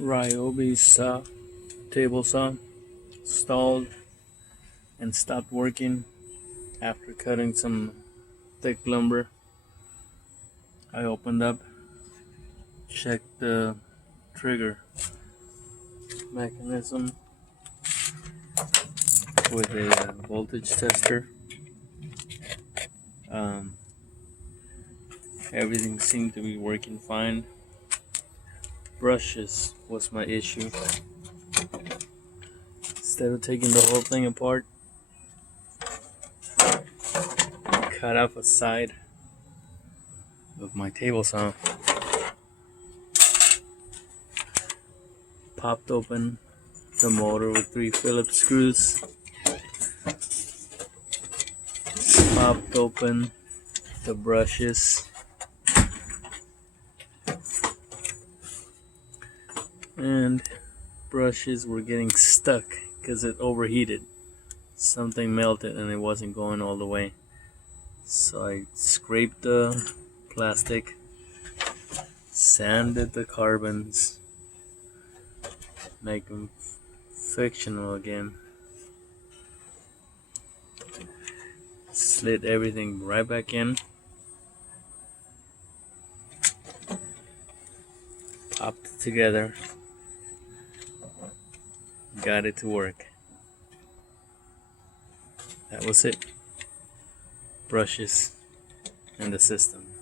Ryobi table saw stalled and stopped working after cutting some thick lumber. I opened up, checked the trigger mechanism with a voltage tester. Um, Everything seemed to be working fine. Brushes was my issue. Instead of taking the whole thing apart, I cut off a side of my table saw, popped open the motor with 3 Phillips screws, popped open the brushes, and brushes were getting stuck because it overheated. Something melted and it wasn't going all the way. So I scraped the plastic, sanded the carbons, make them fictional again, slid everything right back in, popped it together, got it to work. That was it. Brushes and the system.